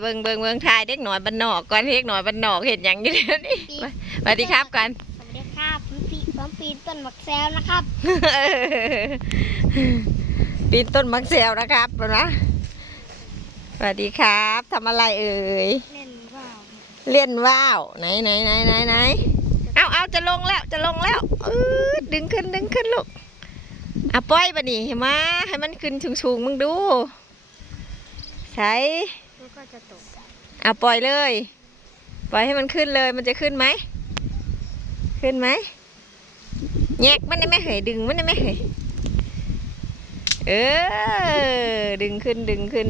เบิ่งเบิ่งเบิ่งทายเด็กหน่อยบ้านนอกก่อนเด็กหน่อยบ้านนอกเห็นอย่างนี้เดี๋ยวนี้สวัสดีครับกันสวัสดีครับผมปีผมปีนต้นหมักแซวนะครับ ปีนต้นมักเซลนะครับเห็นะสวัสดีครับทำอะไรเอ่ยเล่นว่าวเล่นว่าวไหนไหนไหนไหนไหนเอาเอาจะลงแล้วจะลงแล้วเออดึงขึ้นดึงขึ้นลูกอะปล่อยปะนี่มาให้มันขึ้นสูงๆมึงดูใช้ มันก็จะตกอะปล่อยเลย ปล่อยให้มันขึ้นเลยมันจะขึ้นไหม ขึ้นไหมแยกมันได้ไหมเหยดึงมันได้ไหมเหยเออ ดึงขึ้นดึงขึ้น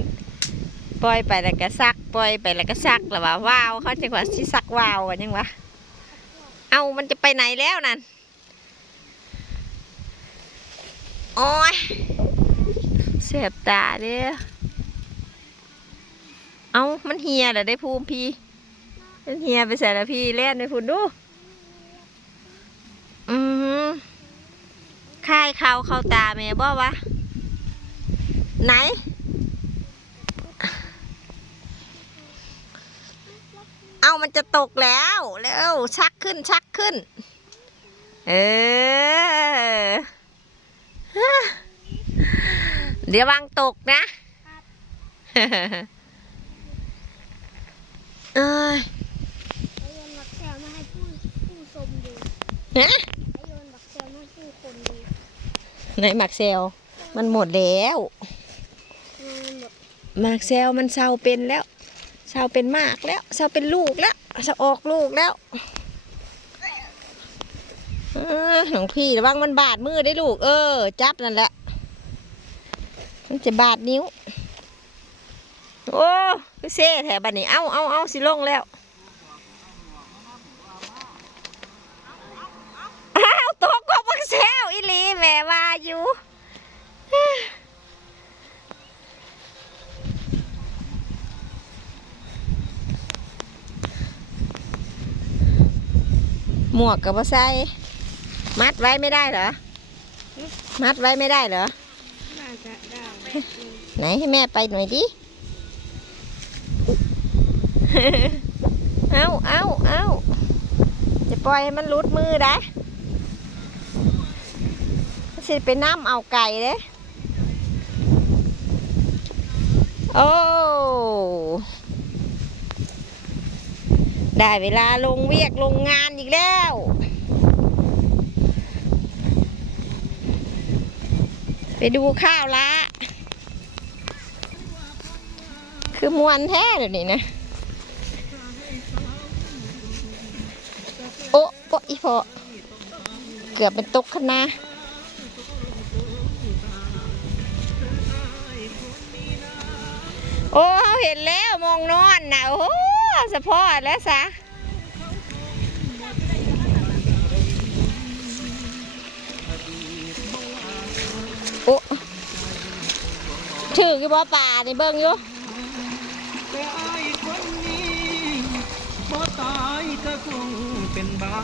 ปล่อยไปแล้วก็ซัก ปล่อยไปแล้วก็ซักแล้วว่าว้าวเขาจะว่าสิซักว้าวกันยังวะเอามันจะไปไหนแล้วนั่นโอ้ยเสียบตาเด้อ เอามันเฮียเหรอได้ภูมิพี่ มันเฮียไปใส่ละพี่เล่นไปพูดดู อือหือค่ายเขาเข้าตาแม่บ่วะ ไหน เอามันจะตกแล้วเร็วชักขึ้นชักขึ้น เออ เดี๋ยววางตกนะ เอ้ยไอโยนหมักแซวมาให้ผู้ผู้ชมดูนะไอโยนหมักแซวมาให้ผู้คนดูไหนหมักเซลมันหมดแล้วมันแบบหมักเซลมันเศร้าเป็นแล้วเศร้าเป็นมากแล้วเศร้าเป็นลูกแล้วเศร้าออกลูกแล้วเออหลวงพี่ระวังมันบาดมือได้ลูก เออ จับนั่นแหละ มันจะบาดนิ้ว โอ้คือเซ่แถบัดนี้ เอาเอาเอาสิลงแล้วอ้าวตกกว่าบักแซวอีหลีแม่ว่าอยู่หมวกกับว่าใส่มัดไว้ไม่ได้เหรอ มัดไว้ไม่ได้เหรอน่าจะได้ไหนให้แม่ไปหน่อยดิ เอาเอาเอาจะปล่อยให้มันรุดมือได้สิไปน้ำเอาไก่เด้โอ้ได้เวลาลงเวียกลงงานอีกแล้ว ไปดูข้าวละ คือมวนแท้เดี๋ยวนี้นะ โอ้โอ้อีพอเกือบเป็นตกขนาโอ้เห็นแล้วมองนอนนะโอ้สะพอดแล้วสะโอ้ถือกี่บ่ป่าในเบิ่งอยู่ ก็คงเป็นบ้า